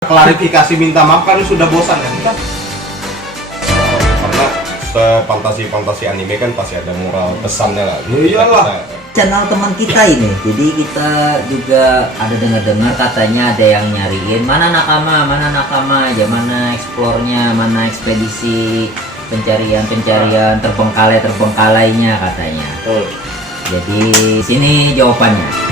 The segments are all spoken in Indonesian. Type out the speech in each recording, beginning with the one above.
Klarifikasi minta maaf kan sudah bosan kan? Karena fantasi anime kan pasti ada moral pesannya lah. Ya iyalah. Channel teman kita ini, jadi kita juga ada dengar-dengar katanya ada yang nyariin mana nakama aja, mana eksplornya, mana ekspedisi pencarian terbengkalainya katanya. Jadi sini jawabannya.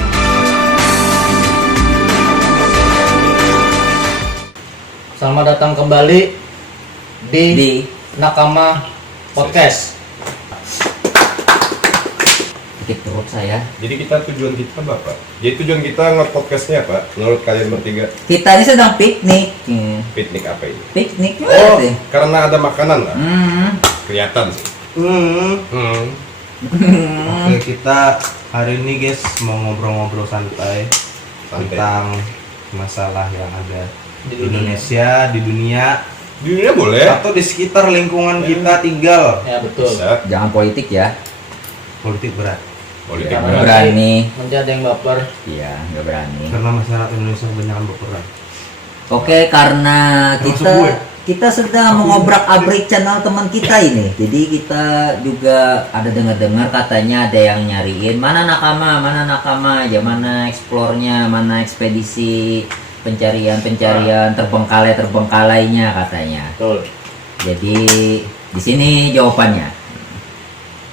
Selamat datang kembali di Nakama Podcast. Sakit perut saya. Jadi tujuan kita apa? Jadi tujuan kita nge-podcastnya apa? Menurut kalian bertiga? Kita ini sedang piknik. Piknik apa ini? Piknik Oh, deh. karena ada makanan lah. Hmm. Kelihatan sih. Oke, kita hari ini guys mau ngobrol-ngobrol santai tentang masalah yang ada di Indonesia, di dunia, Di dunia boleh. atau di sekitar lingkungan kita tinggal. Ya betul. Bisa. Jangan politik ya. Politik berat Politik Ya, berat. Berani. Menjadi yang baper. Iya, nggak berani. karena masyarakat Indonesia banyak berperan. Oke, karena Termasuk gue. kita sedang mengobrak-abrik channel teman kita ini. Jadi kita juga ada dengar-dengar katanya ada yang nyariin mana nakama aja, mana eksplornya, mana ekspedisi pencarian terbengkalainya katanya. Betul. Jadi di sini jawabannya.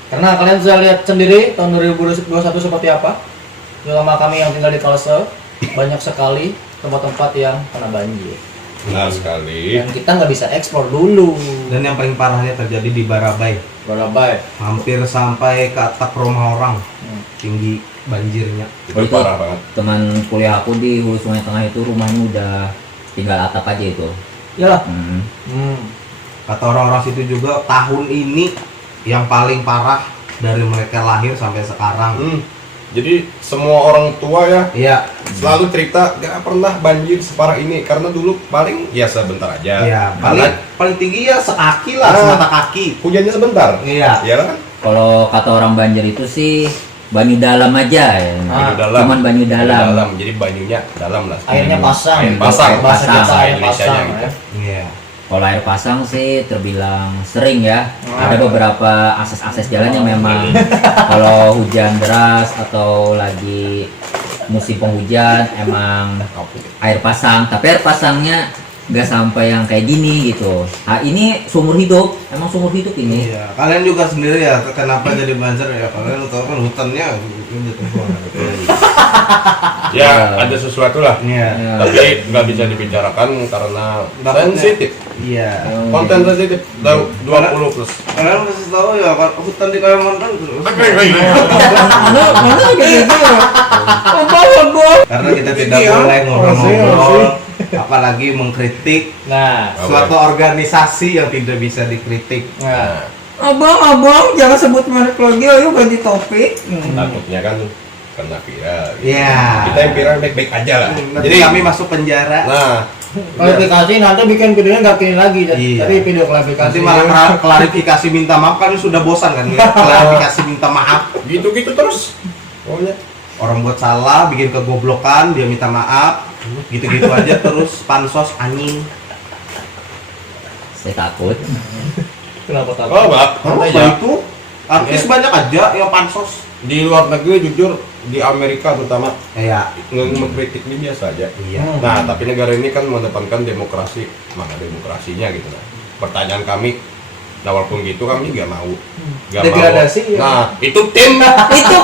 Karena kalian sudah lihat sendiri tahun 2021 seperti apa. Selama kami yang tinggal di Kalsel, banyak sekali tempat-tempat yang kena banjir. Benar sekali. Dan kita nggak bisa eksplor dulu. Dan yang paling parahnya terjadi di Barabai, Barabai. hampir sampai ke atap rumah orang, tinggi banjirnya. Itu parah banget. Teman kuliah aku di Hulu Sungai Tengah itu rumahnya udah tinggal atap aja itu. Iyalah. Kata orang-orang situ juga tahun ini yang paling parah dari mereka lahir sampai sekarang. Jadi semua orang tua ya Iya, selalu cerita gak pernah banjir separah ini karena dulu paling ya sebentar aja. iya. Paling tinggi ya sekaki lah, Ah. semata kaki. Hujannya sebentar. Iya. Iya kan? Kalau kata orang Banjar itu sih banyu dalam aja ya. Banyu dalam. Cuman banyu dalam. Jadi banyunya dalam lah. Airnya pasang. Air pasang. Bahasa kita Pasang. air Indonesianya pasang. gitu. Ya. Iya. Kalau air pasang sih terbilang sering ya. Ada beberapa akses-akses jalan yang memang kalau hujan deras atau lagi musim penghujan emang air pasang. Tapi air pasangnya nggak sampai yang kayak gini gitu. Ah, ini sumur hidup, emang sumur hidup ini. Iya. Kalian juga sendiri ya, kenapa jadi banjir ya? Kalian tahu kan hutannya Ya, ada sesuatu lah. Iya. Ya. Tapi nggak bisa dibicarakan karena Takutnya- sensitif. Iya. Konten sensitif. 20 plus. Kalian mesti tahu ya, kan hutan di Kalimantan karena kita tidak boleh ngobrol-ngobrol, apalagi mengkritik Nah, suatu organisasi yang tidak bisa dikritik. nah. Abang, jangan sebut merek lagi, ayo ganti topik. Takutnya kan kena viral. gitu. Iya. Kita yang viral baik-baik aja lah. Nanti kami masuk penjara. Nah, Klarifikasi nanti bikin videonya nggak kini lagi. Iya. Tapi video klarifikasi. Nanti malah klarifikasi minta maaf kan sudah bosan kan? Klarifikasi minta maaf. gitu-gitu terus. Pokoknya Orang buat salah, bikin kegoblokan, dia minta maaf. Gitu-gitu aja terus pansos anjing. Saya takut. Kenapa takut? oh, Mbak, Apa santai aja. itu? Artis banyak aja yang pansos. Di luar negeri jujur di Amerika terutama Iya. mengkritik ini biasa aja. Iya. Nah, tapi negara ini kan mengedepankan demokrasi, mana demokrasinya gitu lah. Pertanyaan kami, nah walaupun gitu kami nggak mau, Degradasi, ya. Nah, itu tim. Itu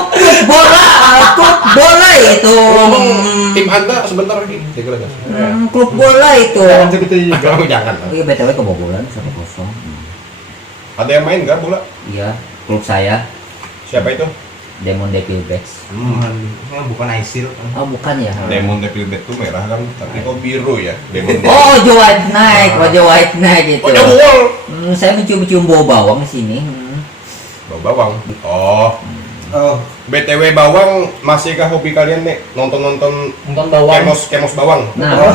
klub bola itu. Ngomong tim Anda sebentar lagi degradasi. Klub bola itu. Jangan segitu juga. Kamu jangan. Iya, BTW kebobolan 1-0. Ada yang main nggak bola? Iya, klub saya Siapa itu? Demon Devilbacks. Bukan ISIL. Oh, bukan ya? Demon Devilback itu merah kan, tapi kok biru ya? Demon. Oh, Joe White Knight, Wajah White Knight gitu. Oh, jebol. Saya mencium-cium bau bawang di sini. Bau bawang. Oh, Oh, BTW bawang, masihkah hobi kalian nih nonton Nonton bawang. kemos bawang? Nah,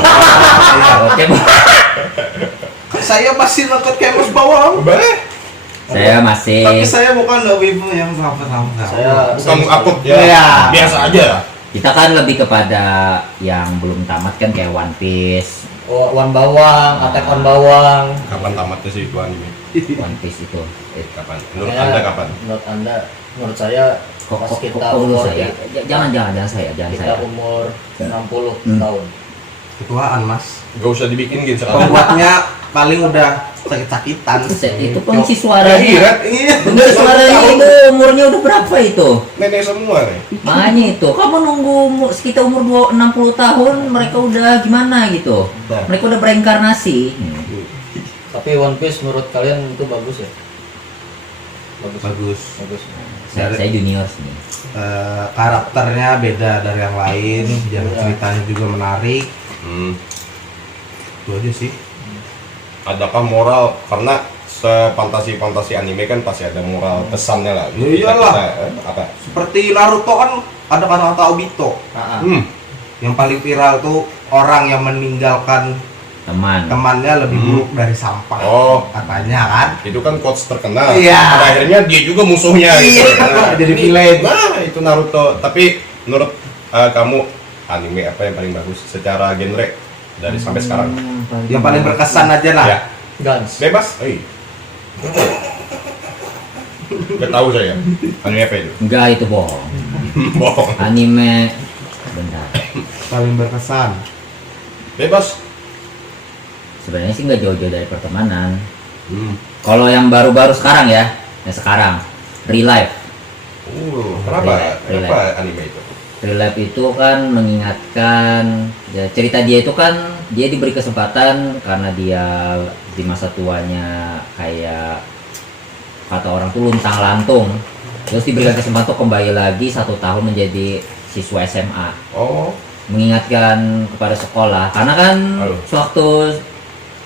oke. saya masih nonton Kemos Bawang. Boleh. Saya masih Tapi saya bukan wibu yang sama-sama. Saya Bukan upload ya. Iya. Biasa aja. kita kan lebih kepada yang belum tamat kan kayak One Piece, One Bawang, Attack on Bawang. Kapan tamatnya sih itu anime? One Piece itu. Kapan? Menurut Kayak- Anda kapan? Menurut saya pas kita umur saya? Jangan saya. kita umur 60 tahun. Ketuaan mas. Gak usah dibikin gitu sekarang. Pembuatnya paling udah sakit-sakitan. Itu pengisi Ya, suaranya. iya. Pengisi suaranya itu umurnya udah berapa itu? Nenek semua nih. Makanya itu, kamu nunggu sekitar umur 60 tahun mereka udah gimana gitu. Nah. Mereka udah bereinkarnasi. Tapi One Piece menurut kalian itu bagus ya? Bagus. Saya junior sih. Karakternya beda dari yang lain, jalan Iya. ceritanya juga menarik. Itu aja sih. Adakah moral? Karena fantasi anime kan pasti ada moral pesannya lah. Ya iyalah. Apa? Seperti Naruto kan ada kata-kata Obito. Nah, Yang paling viral tuh orang yang meninggalkan Teman. temannya lebih buruk dari sampah. Oh. Katanya kan. Itu kan quotes terkenal. Iya. Pada akhirnya dia juga musuhnya. Iya. Jadi ini- villain. Nah, itu Naruto. Tapi menurut kamu anime apa yang paling bagus secara genre dari sampai sekarang? Yang paling berkesan aja lah. Ya, Guns. bebas. Gak tahu saya. Anime apa itu? Enggak, itu bohong. Bohong. Anime bentar. Paling berkesan. Bebas. Sebenarnya sih nggak jauh-jauh dari pertemanan. Kalau yang baru-baru sekarang ya, yang sekarang Real Life. Kenapa? Relate. Kenapa anime itu? Real Life itu kan mengingatkan ya, cerita dia itu kan dia diberi kesempatan karena dia di masa tuanya kayak kata orang tuh luntang lantung, terus diberikan kesempatan untuk kembali lagi 1 tahun menjadi siswa SMA, Oh, mengingatkan kepada sekolah karena kan Halo. sewaktu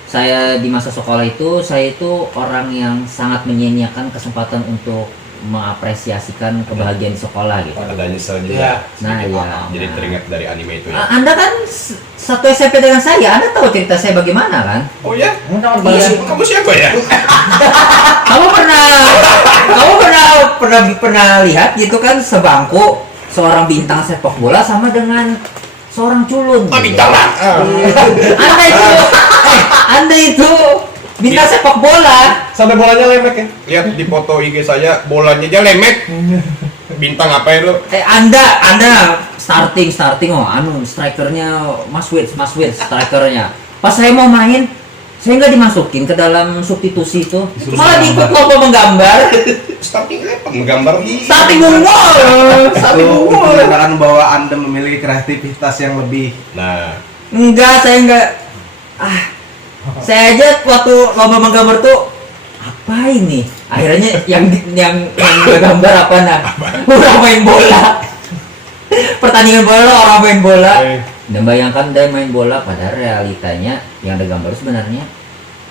saya di masa sekolah itu saya itu orang yang sangat menyia-nyiakan kesempatan untuk mengapresiasikan kebahagiaan di sekolah gitu. ada nyesel juga. Iya. Nah, Sedikit. iya. Jadi Nah. teringat dari anime itu ya. Anda kan satu SMP dengan saya, Anda tahu cerita saya bagaimana kan? Oh ya? Iya. Kamu siapa ya? Kamu pernah lihat gitu kan sebangku seorang bintang sepak bola sama dengan seorang culun. Ah, gitu. bintang lah. Anda itu bintang sepak bola. Sampai bolanya lemek ya? Lihat di foto IG saya, bolanya aja lemek. Bintang apa itu? Anda starting strikernya Mas Wits strikernya. Pas saya mau main, saya nggak dimasukin ke dalam substitusi itu, malah diikut lomba menggambar. Starting apa? Menggambar. Starting unggul. Itu menandakan bahwa Anda memiliki kreativitas yang lebih. Nah, Enggak, saya enggak. Saya aja waktu lomba menggambar tuh apa ini? Akhirnya yang gambar apa nah? Orang main bola. Pertandingan bola orang main bola. Dan bayangkan dia main bola pada realitanya yang ada gambar sebenarnya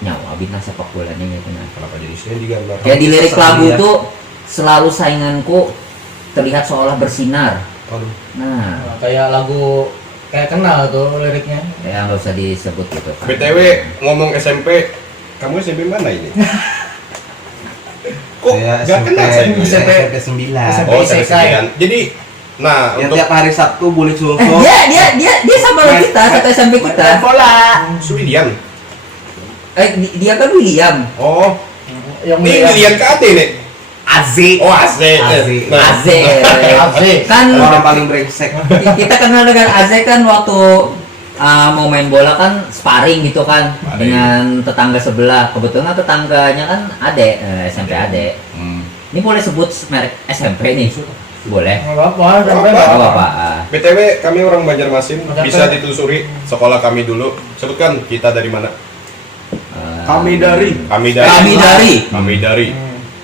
nyawa bintang sepak bolanya gitu nah. kenapa jadi saya digambar? Kayak di lirik Susah lagu lihat. tuh selalu sainganku terlihat seolah bersinar. Aduh. Nah, Nah, kayak lagu kayak kenal tuh liriknya. ya nggak usah disebut gitu kan. BTW ngomong SMP, kamu SMP mana ini? Kok Saya gak kenal saya? SMP. SMP 9. SMP. Oh, SMP 9. Jadi, nah Yang untuk tiap hari Sabtu bulik sungsut. Dia sama kita satu SMP kita. Suwidian. Dia kan William. Oh, Yang ini William ke AT nih. Azik. Oh, AC. AC. Nah, Aze. Aze. Kan Orang paling brengsek. kita kenal dengan Aze kan waktu mau main bola kan sparring gitu kan Sparring. dengan tetangga sebelah. Kebetulan tetangganya kan Ade, SMP Ade. Ini boleh sebut merek SMP nih? Boleh. Nggak apa-apa, sampai Nggak nggak Oh, apa-apa. Bapak. BTW kami orang Banjarmasin, Banjarmasin. bisa ditelusuri sekolah kami dulu. Sebutkan kita dari mana? Kami dari. Kami Kami dari.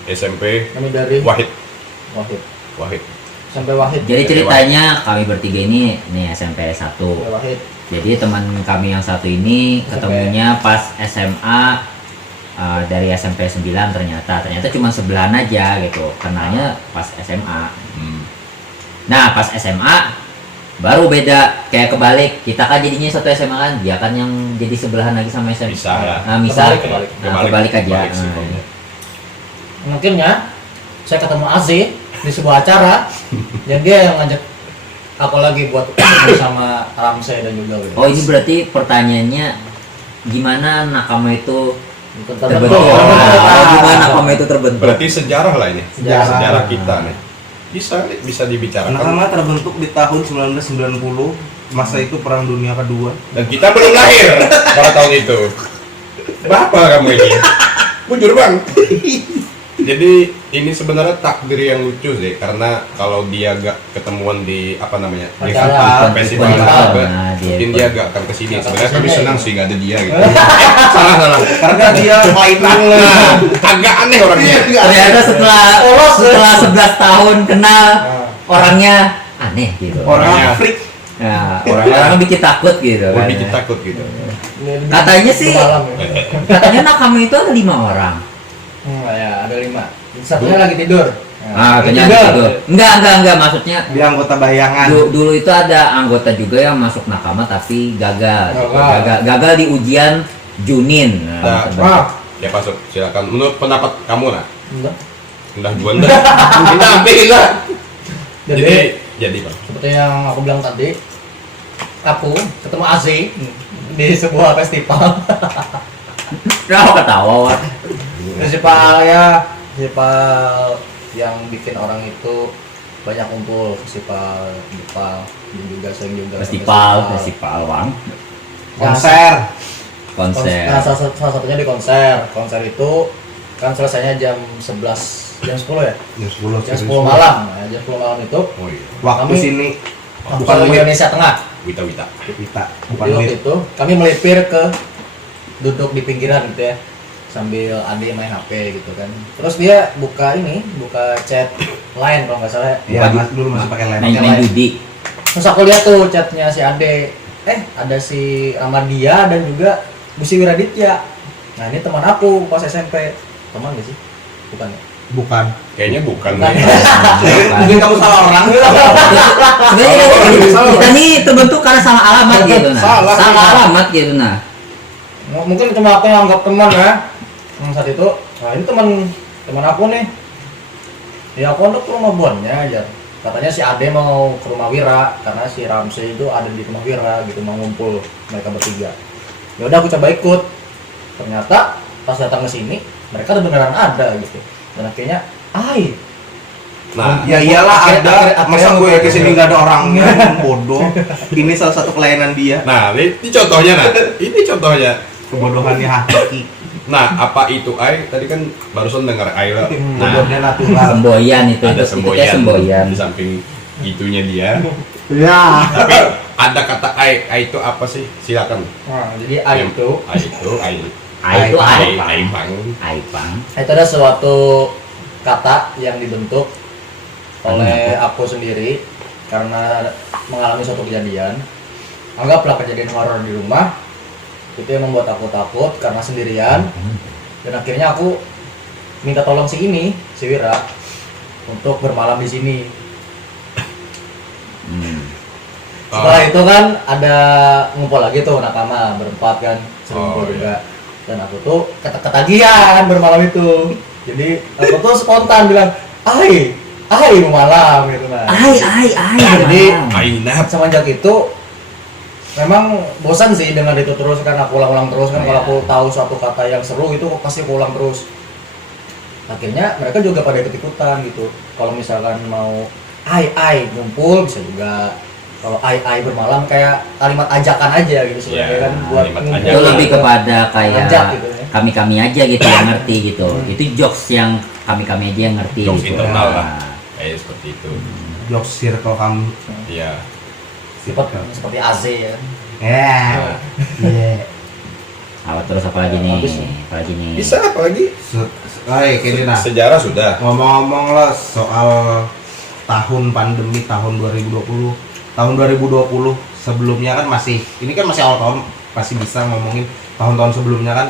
SMP Kami dari Wahid. Wahid. Sampai Wahid. Jadi ceritanya kami bertiga ini nih SMP 1. Sampai Wahid. Jadi teman kami yang satu ini ketemunya pas SMA dari SMP 9 ternyata cuma sebelahan aja gitu. Kenalnya pas SMA. Nah, pas SMA baru beda kayak kebalik. Kita kan jadinya satu SMA kan, dia kan yang jadi sebelahan lagi sama SMA. Bisa lah. Nah, misal Kebalik. kebalik aja. Kebalik sih, Nah, pokoknya. Mungkin ya, saya ketemu Aziz di sebuah acara dan dia yang ngajak aku lagi buat ketemu sama Ramsey dan juga Will. Oh, ini berarti pertanyaannya gimana nakama itu Terbentuk. terbentuk. Gimana nakama itu terbentuk? Berarti sejarah lah ini. Sejarah. Kita nih. Bisa dibicarakan. Nakama terbentuk di tahun 1990, masa itu Perang Dunia Kedua. Dan kita belum lahir pada tahun itu. Berapa kamu ini? Bujur bang. Jadi ini sebenarnya takdir yang lucu sih, karena kalau dia gak ketemuan di apa namanya di Acara. festival Event. juga, Nah, dia mungkin ikut. dia gak akan kesini. Gak akan Sebenarnya kami kesini. senang sih gak ada dia gitu. Salah. Karena dia kelainan. Nah, agak aneh orangnya. Ternyata setelah 11 tahun kenal orangnya aneh gitu. Orangnya. Orang freak. Nah, orang bikin takut gitu kan. Lebih takut gitu. Katanya sih- Malam, ya. Katanya nakama itu ada 5 orang. Ya, ada 5. Satunya lagi tidur. Katanya gitu. Enggak, maksudnya Dia anggota bayangan. dulu itu ada anggota juga yang masuk nakama tapi gagal. Gagal. Gagal di ujian Junin. Nah, terbentuk. Ya masuk, silakan. Menurut pendapat kamu nah, Enggak. udah juan dah. Kita ambil lah. Jadi bang. Seperti yang aku bilang tadi, aku ketemu AC di sebuah festival. Kenapa ketawa, Wak? Festival yang bikin orang itu banyak kumpul, festival Jepang dan juga sering juga Festival, Wang. Konser. Konser. Nah, salah satunya di konser. Konser itu kan selesainya jam 11, jam 10 ya? Jam 10. Jam 10 malam. Nah, jam 10 malam itu Oh iya. Waktu Kami- sini bukan bukan di WIT. Indonesia Tengah. Wita. Kita bukan Jadi waktu WIT. itu kami melipir ke duduk di pinggiran gitu ya, sambil Ade main HP gitu kan. Terus dia buka chat lain kalau nggak salah. Ya, mas dulu masih pakai line. Main judi. Terus aku lihat tuh chatnya si Ade, ada si Ramadia dan juga Gusti Wiraditya. Nah ini teman aku pas SMP. Teman gak sih? Bukan ya? Bukan. Kayaknya bukan. Bukan. Mungkin kamu salah orang. Sebenarnya kita nih terbentuk karena salah alamat gitu nah. Salah. Salah alamat gitu nah. Mungkin cuma aku yang anggap teman ya. Saat itu, nah ini teman aku nih. Ya aku untuk ke rumah Bonnya aja. Katanya si Ade mau ke rumah Wira karena si Ramsey itu ada di rumah Wira gitu, mau ngumpul mereka bertiga. Ya udah aku coba ikut. Ternyata pas datang ke sini mereka beneran ada gitu. Dan akhirnya, Nah, Ya iyalah Akhir- ada. akhir- Masa akhir- gue kesini nggak ada orangnya? Bodoh. Ini salah satu kelainan dia. nah ini contohnya nah. Ini contohnya. Kebodohannya hakiki. Nah, apa itu ai? Tadi kan barusan dengar ai lah. Nah, Bodohnya natural. Semboyan itu ada kayak semboyan semboyan. di samping itunya dia. Ya. Tapi ada kata ai itu apa sih? Silakan. Nah, jadi A itu Ai. A itu Ai Aipang. pang. Aipang. itu ada suatu kata yang dibentuk oleh aku sendiri karena mengalami suatu kejadian. Anggaplah kejadian horor di rumah itu yang membuat aku takut karena sendirian, dan akhirnya aku minta tolong si Wira untuk bermalam di sini. Setelah itu kan ada ngumpul lagi tuh nakama berempat kan, Oh, ngumpul juga. Dan aku tuh ketagihan bermalam itu. Jadi aku tuh spontan bilang, "Ai mau malam" gitu nah. Ai. Jadi Ainat. semenjak itu memang bosan sih dengan itu terus kan, aku ulang-ulang terus kan. Kalau aku tahu suatu kata yang seru itu pasti aku ulang terus. Akhirnya mereka juga pada ikut-ikutan gitu. Kalau misalkan mau ai ngumpul bisa juga. Kalau ai bermalam kayak kalimat ajakan aja gitu sebenarnya Ya, kan buat kalimat ngumpul. Itu lebih kepada kayak Ajak gitu ya. kami aja gitu yang ngerti gitu. Itu jokes yang kami aja yang ngerti Jokes gitu. internal lah. Nah, Kayak seperti itu. Jokes circle kamu. Iya. Seperti AZ ya. Ya. Iya. apa terus apa lagi nih? Habis. Apa lagi nih? Bisa apa lagi? Kayaknya nah. Sejarah sudah. Ngomong-ngomong lah soal tahun pandemi tahun 2020. Tahun 2020 sebelumnya kan masih awal tahun, pasti bisa ngomongin tahun-tahun sebelumnya kan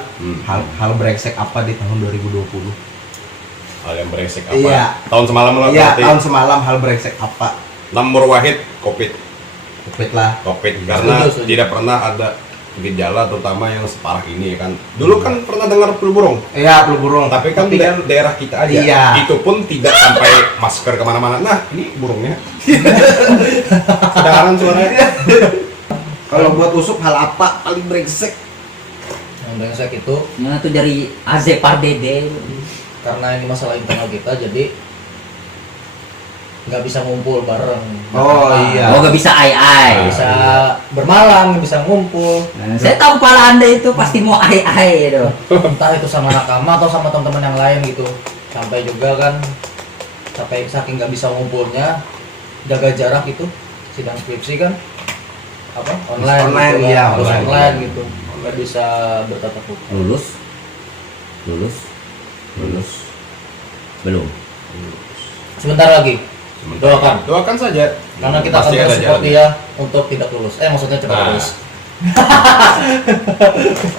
hal brengsek apa di tahun 2020. Hal yang brengsek apa? Iya. Tahun semalam lah Iya, berarti. tahun semalam hal brengsek apa? Nomor wahid COVID. Covid lah. COVID karena Setuju. tidak pernah ada gejala terutama yang separah ini kan. Dulu kan pernah dengar flu burung. Iya, flu burung. Tapi kan daerah kita aja. Iya. Itu pun tidak sampai masker kemana-mana. Nah, ini burungnya. Kedengaran suaranya. Kalau buat usuk hal apa paling brengsek? yang brengsek itu Yang itu dari AZ Pardede. karena ini masalah internal kita, jadi nggak bisa ngumpul bareng. Oh, iya. Oh, gak bisa ai-ai. Bisa bermalam, nggak bisa ngumpul. Nah, saya tahu kepala Anda itu pasti mau ai-ai itu. Entah itu sama nakama atau sama teman-teman yang lain gitu. Sampai juga kan, sampai saking nggak bisa ngumpulnya, jaga jarak itu, sidang skripsi kan, apa online, Online, gitu kan, iya, harus online. online gitu, nggak bisa bertatap muka. Lulus? Belum. Sebentar lagi, doakan. Doakan saja. Karena kita akan Pasti ada terus support jalannya. dia untuk tidak lulus. Maksudnya cepat Nah. lulus.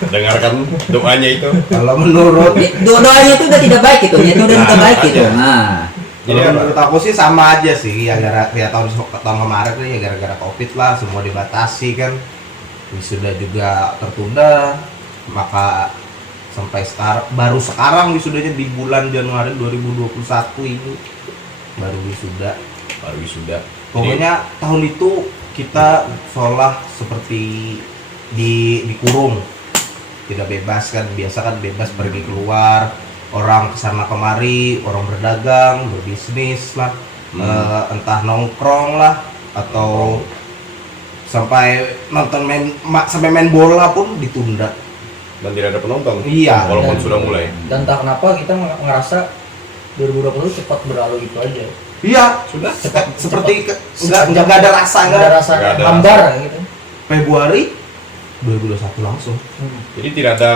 Dengarkan doanya itu. Kalau menurut Doanya itu udah tidak baik itu, niatnya udah tidak baik gitu. Iya. Nah, Jadi Jadi menurut aku sih sama aja sih ya ya tahun kemarin tuh ya gara-gara covid lah semua dibatasi kan, wisuda juga tertunda, maka sampai baru sekarang wisudanya di bulan Januari 2021 ini baru wisuda. baru wisuda. Pokoknya tahun itu kita seolah seperti dikurung, tidak bebas kan, biasa kan bebas pergi keluar, orang kesana kemari, orang berdagang, berbisnis lah, entah nongkrong lah atau sampai sampai main bola pun ditunda. Dan tidak ada penonton. Iya. Walaupun Dan- sudah mulai. Dan entah kenapa kita ngerasa 2020 cepat berlalu gitu aja. Iya, Sudah. seperti nggak ada rasa, Nggak ada rasa Nggak ada hambar rasa. gitu. Februari 2021 langsung. Jadi tidak ada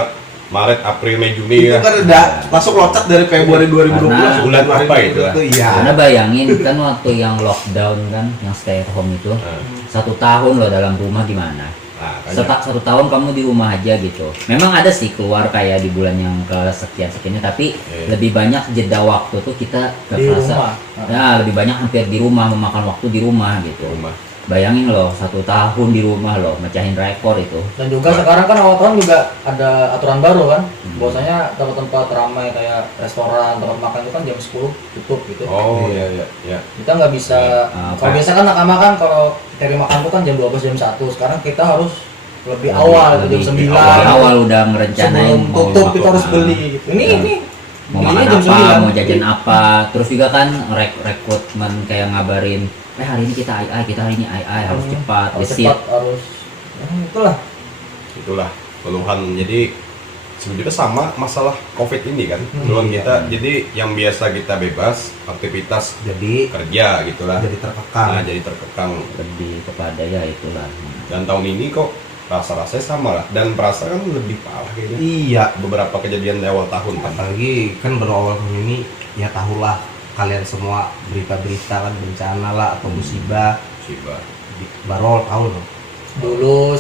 Maret, April, Mei, Juni Itu ya. kan udah langsung loncat dari Februari 2020 Karena langsung bulan Januari apa itu, 2021. Iya. karena bayangin kan waktu yang lockdown kan, yang stay at home itu, Nah, 1 tahun loh dalam rumah gimana? kan Satu tahun kamu di rumah aja gitu. Memang ada sih keluar kayak di bulan yang ke sekian-sekiannya, tapi Iya. lebih banyak jeda waktu tuh kita Di kerasa. rumah. Ya, lebih banyak hampir di rumah, memakan waktu di rumah gitu. rumah. Bayangin loh, 1 tahun di rumah loh, mecahin rekor itu. Dan juga sekarang kan awal tahun juga ada aturan baru kan. Bahwasanya tempat-tempat ramai kayak restoran, tempat makan itu kan jam 10 tutup gitu. Oh iya iya iya. Kita nggak bisa, Apa? kalau biasa kan nakama kan kalau cari makan tuh kan jam 12 jam 1. Sekarang kita harus lebih awal gitu, jam 9. Awal udah ngerencanain Sebelum mau tutup kita harus makan. beli gitu. Ini Ya. ini mau belinya makan jam apa, 9. mau jajan apa. Terus juga kan rekrutmen kayak ngabarin, hari ini kita ai, kita hari ini ai, harus cepat, Harus gesit. cepat, harus itulah. Itulah keluhan. Jadi sebenarnya sama masalah COVID ini kan. Keluhan Iya. kita. Jadi yang biasa kita bebas aktivitas Jadi kerja gitulah. jadi terkekang. Nah, jadi terkekang. Lebih kepada ya itulah. Dan tahun ini kok rasa-rasanya sama lah. Dan perasa kan lebih parah kayaknya. Iya, Beberapa kejadian di awal tahun kan. apalagi kan berawal tahun ini ya tahulah kalian semua berita-berita kan bencana lah atau musibah Musibah. baru awal tahun loh. Dulu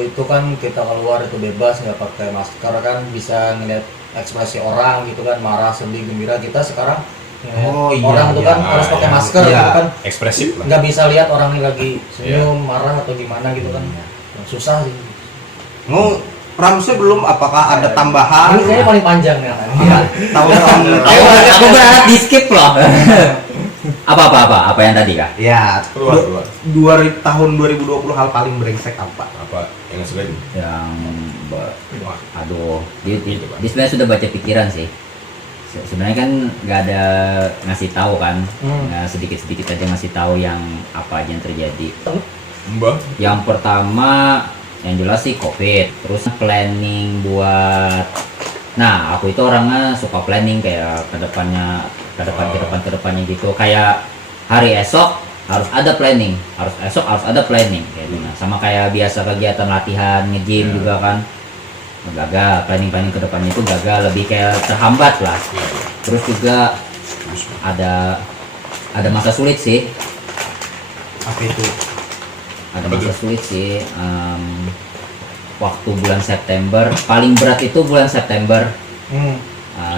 itu kan kita keluar itu bebas nggak pakai masker kan, bisa ngeliat ekspresi orang gitu kan, marah, sedih, gembira. Kita sekarang ngeliat Oh, iya, orang tuh iya. kan harus pakai Iya. masker Iya. gitu kan, Ekspresif lah. nggak bisa lihat orang ini lagi senyum, marah atau gimana gitu kan. Susah sih. Mau Ramsnya belum apakah ada tambahan? Ini kayaknya paling panjang ya kan. Iya, tahun-tahun Aku berharap di skip loh. apa yang tadi kak? ya Keluar. tahun 2020 hal paling brengsek apa? Apa yang selain Yang Wah, aduh, Gitu, Pak. dia sebenarnya sudah baca pikiran sih. Sebenarnya kan nggak ada ngasih tahu kan, nggak sedikit-sedikit aja ngasih tahu yang apa aja yang terjadi. Mbak? Yang pertama yang jelas sih COVID, terus planning buat, nah aku itu orangnya suka planning kayak ke depannya gitu, kayak hari esok harus ada planning, harus ada planning kayak gitu. Nah, sama kayak biasa kegiatan latihan nge-gym juga kan gagal, planning ke depannya itu gagal, lebih kayak terhambat lah. Terus juga ada masa sulit sih, Apa itu? ada Apa masa tuh? sulit sih. Waktu bulan September paling berat itu bulan September,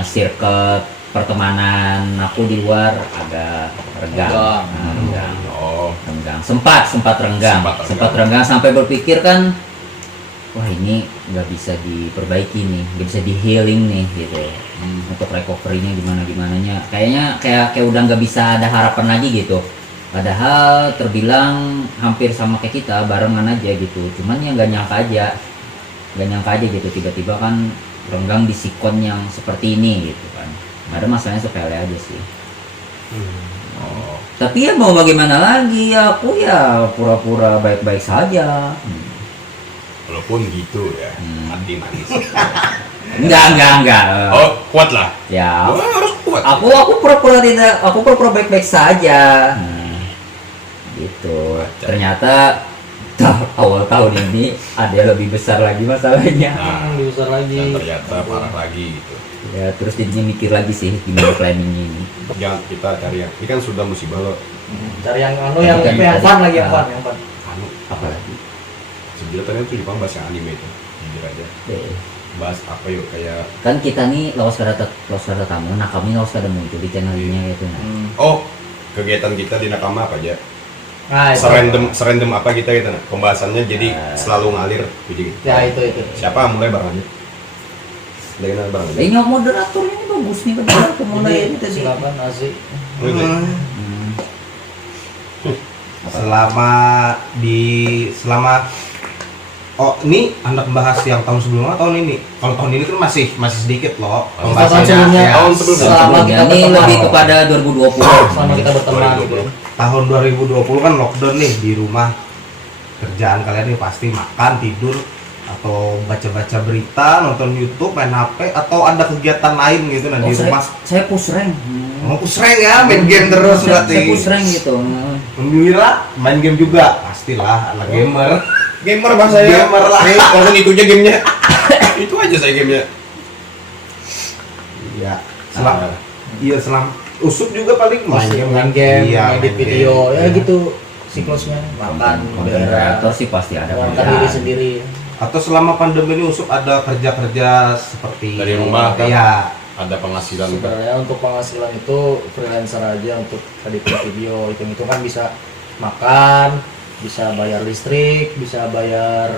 circle pertemanan aku di luar agak renggang. Renggang. Oh, Renggang. Sempat renggang. Sempat Sempat renggang sampai berpikir kan, wah ini nggak bisa diperbaiki nih, nggak bisa di healing nih gitu. Untuk recovery-nya gimana-gimananya. Kayaknya kayak udah nggak bisa ada harapan lagi gitu. Padahal terbilang hampir sama kayak kita, barengan aja gitu. Cuman ya nggak nyangka aja nggak nyangka aja gitu tiba-tiba kan renggang di sikon yang seperti ini gitu kan. Ada masalahnya sepele aja sih. Oh. Tapi ya mau bagaimana lagi, aku ya pura-pura baik-baik saja. Walaupun gitu ya, hati nangis. Enggak. Oh, kuat lah. Ya, Oh, harus kuat. aku pura-pura baik-baik saja. Gitu. Ternyata awal tahun ini ada yang lebih besar lagi masalahnya. Nah, Lebih besar lagi. dan ternyata parah lagi gitu. Ya terus jadinya mikir lagi sih gimana planningnya ini. Jangan kita cari yang ini kan sudah musibah lo. Cari yang fun lagi, yang fun. Anu, Apalagi sebenarnya tuh Jepang bahas yang anime itu. Jujur aja. Bahas apa yuk kayak kan kita nih lawas kada tamu, nah kami lawas kada muncul di channel ini gitu nah. oh, kegiatan kita di Nakama apa aja? Nah, itu. Serandom apa kita gitu nah. Pembahasannya jadi selalu ngalir gitu. Ya itu. Siapa mulai bareng aja? Dari mana bareng aja? Ini moderatornya ini bagus nih moderator mulai ini tadi. Silakan Aziz. Mulai. Hmm. selama oh ini hendak bahas yang tahun sebelumnya tahun ini. Kalau tahun ini kan masih sedikit loh Tahun pembahasannya. sebelumnya. Ya, Tahun sebelumnya. Selama kita Ini berteman. lebih kepada 2020. Selama kita berteman gitu. tahun 2020 kan lockdown nih di rumah. Kerjaan kalian nih pasti makan, tidur, atau baca-baca berita, nonton YouTube, main HP, atau ada kegiatan lain gitu nah di rumah. Saya push rank. Mau pusreng ya, main game terus Saya berarti. push rank gitu. Wira main game juga, pastilah anak gamer. Gamer bahasa ya. Gamer lah. Walaupun itu aja gamenya. Itu aja saya gamenya. Iya. Selam usut juga paling Main game, Iya, edit main video, game. ya gitu siklusnya. Makan, Konten kreator sih pasti ada. makan perbedaan. diri sendiri. Atau selama pandemi ini usut ada kerja-kerja seperti Dari rumah, kan? Iya. Ada penghasilan kan? Sebenarnya untuk penghasilan itu freelancer aja untuk editing video, itu kan bisa makan, bisa bayar listrik, bisa bayar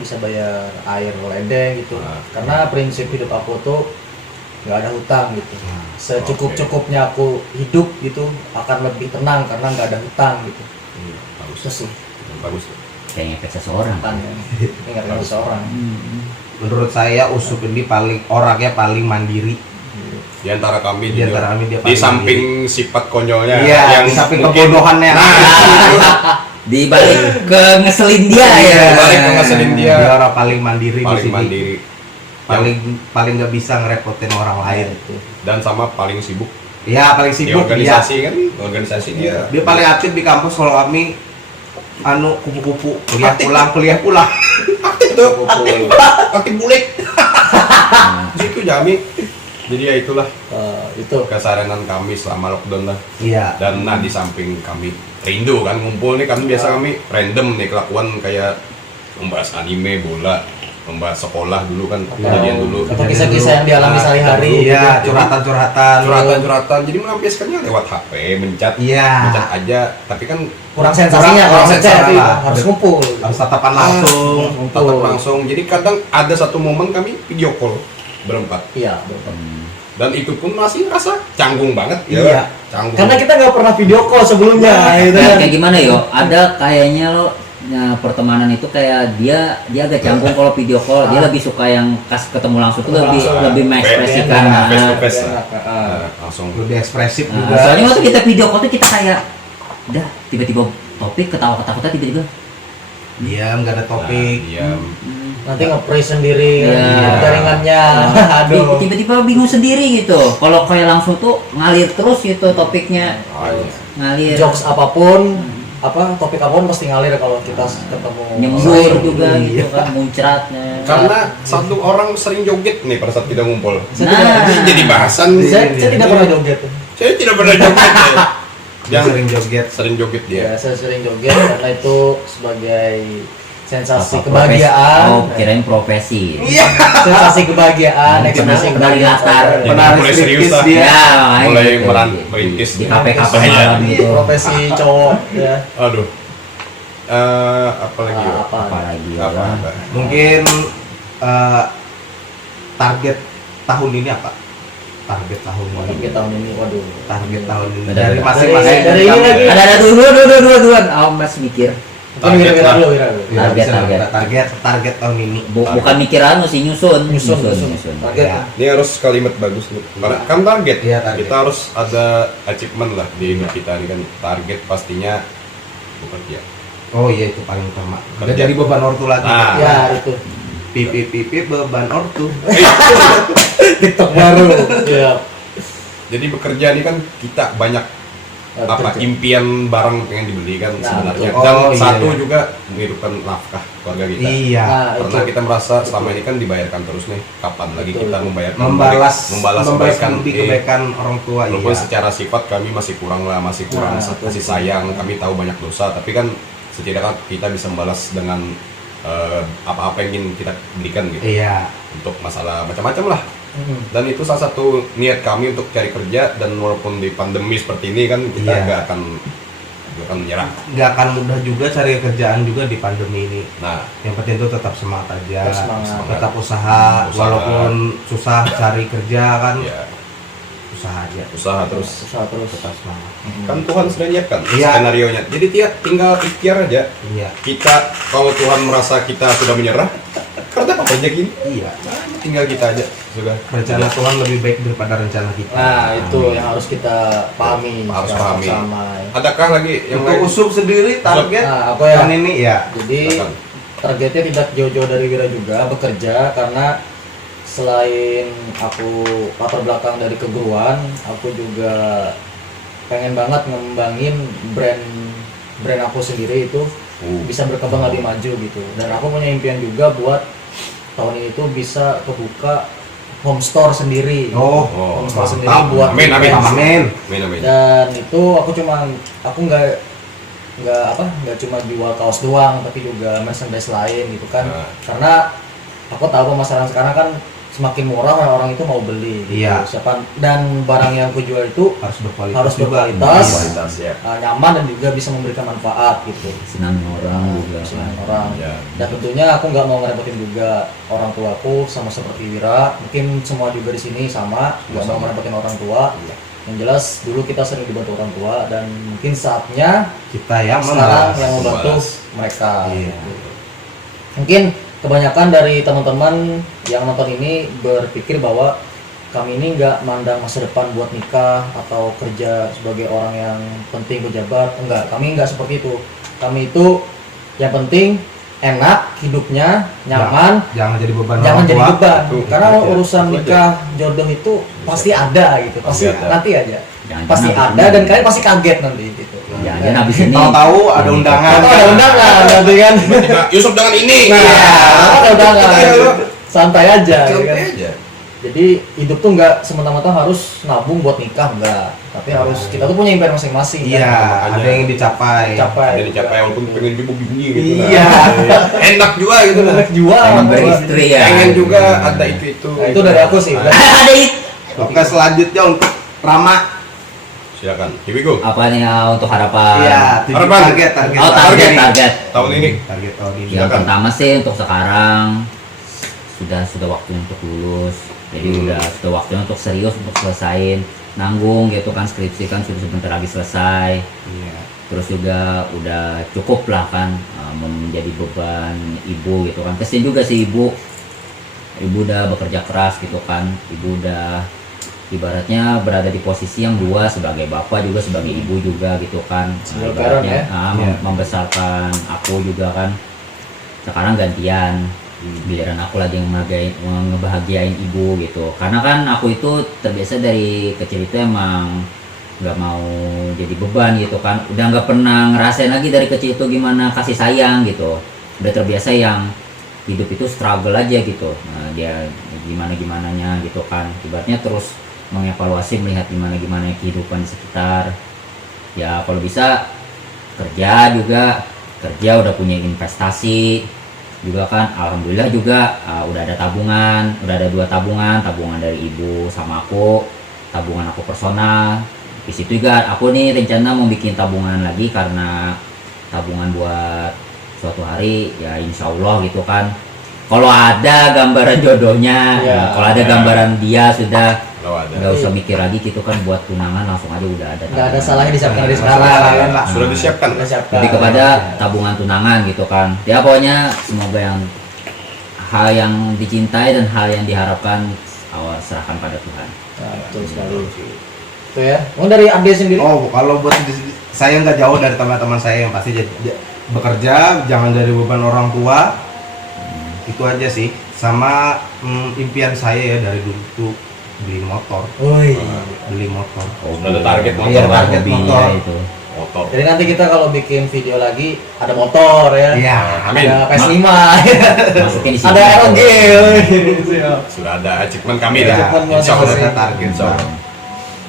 bisa bayar air ledeng gitu. Nah. Karena prinsip hidup aku tuh nggak ada hutang gitu. Secukup-cukupnya aku hidup gitu akan lebih tenang karena nggak ada hutang gitu. Bagus. Itu sih Bagus. Kayak ngepet seseorang. kan ingatkan seseorang. Menurut saya Usup ini orangnya paling mandiri. Di antara kami Di jujur, antara kami dia di paling samping sifat konyolnya Iya, yang di samping mungkin- kebodohannya yang Di balik ke ngeselin dia ya. Di balik ke ngeselin dia. dia orang paling mandiri di paling sini. mandiri Paling nggak bisa ngerepotin orang lain. dan sama paling sibuk Iya, paling di sibuk dia. organisasi kan organisasi dia. Dia paling aktif di kampus kalau kami kupu-kupu kuliah Aktif. pulang. Aktif tuh, aktif bulik. Gitu Jami. Jadi ya itulah Itu keseharian kami selama lockdown lah. Iya. Dan nah di samping kami rindu kan ngumpul nih kami biasa kami random nih kelakuan kayak membahas anime, bola, membahas sekolah dulu kan kejadian dulu. atau kisah-kisah yang dialami Nah, sehari-hari. Iya, gitu. curhatan-curhatan. Curhatan-curhatan jadi melampiaskannya lewat HP, mencat Iya. aja tapi kan Kurang sensasinya Kurang kalau ngechat sensasi itu lah. harus ngumpul. Harus tatapan langsung. tatap langsung. Jadi kadang ada satu momen kami video call berempat Iya, betul. dan itu pun masih rasa canggung banget ya. Iya. Canggung. Karena kita nggak pernah video call sebelumnya, gitu kan. Kayak gimana yo? Ada kayaknya lo pertemanan itu kayak dia agak canggung kalau video call. Dia lebih suka yang kas ketemu langsung tuh lebih Langsung. lebih mengekspresikan. Face to Nah, face Enak, lah. ah. Langsung Lebih ekspresif nah, juga. soalnya waktu kita video call tuh kita kayak udah tiba-tiba topik ketawa-ketakutan tiba-tiba Diam, nggak ada topik. diam. Nanti nge-praise sendiri kan, Iya. jaringannya. Aduh. tiba-tiba bingung sendiri gitu. Kalau kayak langsung tuh ngalir terus gitu topiknya. Oh, iya. Ngalir. Jokes apapun, topik apapun pasti ngalir kalau kita ketemu. Nyembur juga Iya. gitu kan muncratnya. Karena satu orang sering joget nih pada saat kita ngumpul. Nah. Ini jadi bahasan. Saya tidak pernah joget. Saya tidak pernah joget. Ya. Dia Yang sering joget. sering joget Ya, dia. saya sering joget karena itu sebagai sensasi Apa, kebahagiaan. Oh, kirain profesi. Iya. Sensasi kebahagiaan, Penari- ekspresi penari latar. Jadi Penari mulai serius striptease lah. dia. Ya, Mulai gitu. merintis di kafe-kafe Iya. malam gitu. profesi cowok ya. Aduh. Apa lagi? Yo? Apa? Apalagi ya. Apa? Mungkin target tahun ini apa? Target tahun ini. Target tahun ini, waduh. Target tahun ini Ada- dari ada- masing-masing dari ini kami. lagi. Ada dua. Oh, Mas mikir. Mungkin wira-wira dulu, wira-wira. Ya, Target, bisa target. target tahun ini. Bukan mikir anu sih, nyusun. Target. Ya. Ini harus kalimat bagus nih. Karena kan target. Iya, target. Kita harus ada achievement lah di hidup kita ini kan. Target pastinya bekerja. Oh iya, itu paling utama. Udah Kerja. jadi beban ortu lagi. Nah. Ya itu. Pip beban ortu. TikTok baru. Iya. Jadi bekerja ini kan kita banyak apa impian barang pengen dibeli kan Nah, sebenarnya. betul. Dan Oh, iya, satu iya. juga menghidupkan nafkah keluarga kita. Iya. Nah, Karena itu. kita merasa selama ini kan dibayarkan terus nih. Kapan lagi Betul. kita membayar Membalas kebaikan budi kebaikan orang tua. Walaupun Iya. secara sifat kami masih kurang lah, masih kurang Nah, kasih sayang, kami tahu banyak dosa, tapi kan setidaknya kita bisa membalas dengan apa-apa yang ingin kita berikan gitu Iya. untuk masalah macam-macam lah. Mm-mm. Dan itu salah satu niat kami untuk cari kerja, dan walaupun di pandemi seperti ini kan kita Iya. nggak akan menyerah. Nggak akan mudah juga cari kerjaan juga di pandemi ini. Nah, Yang penting itu tetap semangat aja, Tetap semangat. tetap usaha, Usaha. walaupun susah cari kerja kan, ya usaha aja, usaha terus. Usaha terus. tetap semangat. Kan Tuhan sudah nyiapkan Iya. skenario-nya. Jadi tinggal ikhtiar aja. Iya, Kita kalau Tuhan merasa kita sudah menyerah, karena apa aja gini, iya. tinggal kita aja sudah. Rencana Tuhan lebih baik daripada rencana kita. Nah, itu yang harus kita pahami. Harus secara pahami. sama, ya. Adakah lagi yang Untuk lain? Usub sendiri target Nah, aku ya. tahun ini ya. Jadi Silakan. targetnya tidak jauh-jauh dari Wira juga bekerja, karena selain aku latar belakang dari keguruan, aku juga pengen banget ngembangin brand aku sendiri itu bisa berkembang lebih maju gitu. Dan aku punya impian juga buat tahun ini tuh bisa kebuka home store sendiri. Oh, Home store sendiri mantap. buat Amin, amin. event. Amin. Amin. Dan itu aku nggak cuma jual kaos doang, tapi juga merchandise lain gitu kan. Nah. Karena aku tahu pemasaran sekarang kan semakin murah, orang itu mau beli gitu. Iya. Dan barang yang aku jual itu Harus berkualitas. harus juga. berkualitas, Kualitas ya. nyaman, dan juga bisa memberikan manfaat gitu. Senang orang juga Senang kan. orang. Ya. Dan tentunya aku nggak mau ngerepotin juga orang tuaku, sama seperti Wira. Mungkin semua juga di sini sama, nggak mau Sama. ngerepotin orang tua. Iya. Yang jelas dulu kita sering dibantu orang tua, dan mungkin saatnya Kita yang sekarang membalas. yang membantu Membalas. mereka. Iya. Gitu. Mungkin kebanyakan dari teman-teman yang nonton ini berpikir bahwa kami ini nggak mandang masa depan buat nikah atau kerja sebagai orang yang penting pejabat. Enggak, kami nggak seperti itu. Kami itu yang penting enak hidupnya, nyaman, Jangan jadi beban jangan orang jadi tua. beban. Itu, Karena itu aja. urusan Itu aja. nikah jodoh itu pasti ada gitu, Pasti pasti ada. nanti aja, Jangan pasti habis ada, ini. dan kalian pasti kaget nanti gitu. Jangan habis ini. Tahu-tahu ada undangan. Atau ada undangan nanti kan. Tiba-tiba Yusuf dengan ini. Nah, ada undangan. Iya. Santai aja, ya Santai kan? aja. Jadi hidup tuh nggak semata-mata harus nabung buat nikah, enggak. Tapi harus kita tuh punya impian masing-masing. Iya, Makanya. ada yang ingin dicapai. Capai. Jadi dicapai walaupun pengen juga bingung gitu. Iya. Nah. Enak juga gitu lah. Enak jual. Pengen jual. beristri ya. Pengen juga ada itu. Nah, itu dari aku sih. Nah, Ada itu. Oke, selanjutnya untuk Rama. silakan. Here we go. Apa nih untuk harapan? Iya, tujuh Harapan. target. Oh, target. Tahun ini. Target tahun ini. Yang Silakan. pertama sih untuk sekarang sudah waktunya untuk lulus. Jadi sudah waktunya untuk serius untuk selesain nanggung gitu kan, skripsi kan sudah sebentar lagi selesai. Iya. Terus juga udah cukup lah kan menjadi beban ibu gitu kan. Kesian juga sih ibu udah bekerja keras gitu kan. Ibu udah ibaratnya berada di posisi yang dua, sebagai bapak juga sebagai ibu juga gitu kan. Single Ibaratnya, parent Iya. membesarkan aku juga kan. Sekarang gantian, giliran aku lagi ngebahagiain ibu gitu. Karena kan aku itu terbiasa dari kecil itu emang nggak mau jadi beban gitu kan. Udah nggak pernah ngerasain lagi dari kecil itu gimana kasih sayang gitu. Udah terbiasa yang hidup itu struggle aja gitu. Nah, dia gimana-gimananya gitu kan. Ibaratnya terus mengevaluasi, melihat gimana-gimana kehidupan di sekitar. Ya kalau bisa kerja juga, kerja udah punya investasi juga kan. Alhamdulillah juga udah ada tabungan, udah ada 2 tabungan dari ibu sama aku, tabungan aku personal. Di situ juga aku nih rencana mau bikin tabungan lagi, karena tabungan buat suatu hari ya insya Allah gitu kan. Kalau ada gambaran jodohnya, Ya. kalau ada gambaran dia sudah Lewat. ada. nggak usah mikir lagi gitu kan, buat tunangan langsung aja udah ada Nggak ada tabungan. salahnya disiapkan dari Nggak sekarang. ada salahnya lah. Sudah disiapkan. Kita siapkan. Lebih kepada tabungan tunangan gitu kan. Ya pokoknya semoga yang hal yang dicintai dan hal yang diharapkan awal serahkan pada Tuhan. Nah, betul sekali. Itu ya. Mau dari Ade sendiri? Oh, kalau buat saya nggak jauh dari teman-teman saya yang pasti bekerja, jangan dari beban orang tua. Itu aja sih. Sama impian saya ya dari dulu tuh beli motor. Woi. Beli motor. Sudah ada target motor. Iya, lah. target Hobinya motor. itu. Motor. Jadi nanti kita kalau bikin video lagi ada motor ya. Iya. Amin. Ada PS5. Masukin di sini. Ada ROG. Siap. Sudah ada achievement kami Iya, dah. achievement Insya Allah. ada target. Insya Allah.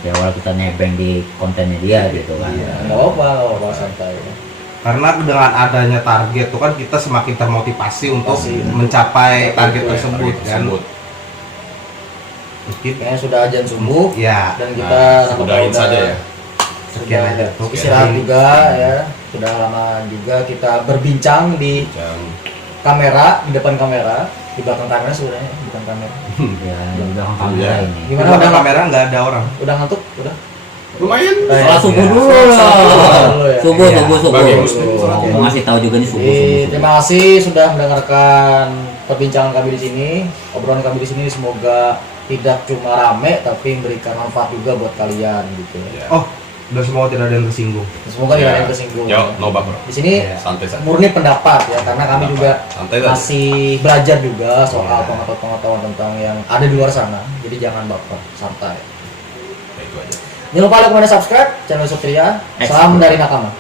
Ya awal kita nebeng di kontennya dia gitu kan. Iya. Nggak apa-apa santai. Karena dengan adanya target tuh kan kita semakin termotivasi untuk Pasti. mencapai target Itu ya, tersebut Target kan. tersebut. Mungkin Kayaknya sudah ajan subuh ya dan kita Nah, sudahin saja ya. sekian aja. Sudah istirahat juga ya. Sudah lama juga kita berbincang di Jangan kamera, di depan kamera, di belakang kamera sebenarnya, bukan kamera. Ya di belakang kamera Iya. ini. Gimana Di udah kamera nggak ada orang. Udah ngantuk? Udah. lumayan. Sholat subuh Iya. dulu Sholat dulu lah. ya. Subuh, Iya. subuh, subuh. Bagi muslim, sholat Mau dulu. ngasih tahu juga nih subuh, Jadi, subuh, subuh. terima kasih sudah mendengarkan perbincangan kami di sini. Obrolan kami di sini semoga tidak cuma rame tapi memberikan manfaat juga buat kalian gitu ya. Ya. Oh, udah semua tidak ada yang tersinggung. Semoga tidak ada yang tersinggung. Yo, no bab, bro. Di sini Iya. Santai saja. murni pendapat ya karena kami Pendapat. juga Santai saja. masih belajar juga soal Iya. pengetahuan tentang yang ada di luar sana. Jadi jangan baper, santai. Ya, itu aja. Jangan lupa like, comment, dan subscribe channel Satria. Salam dari Nakama.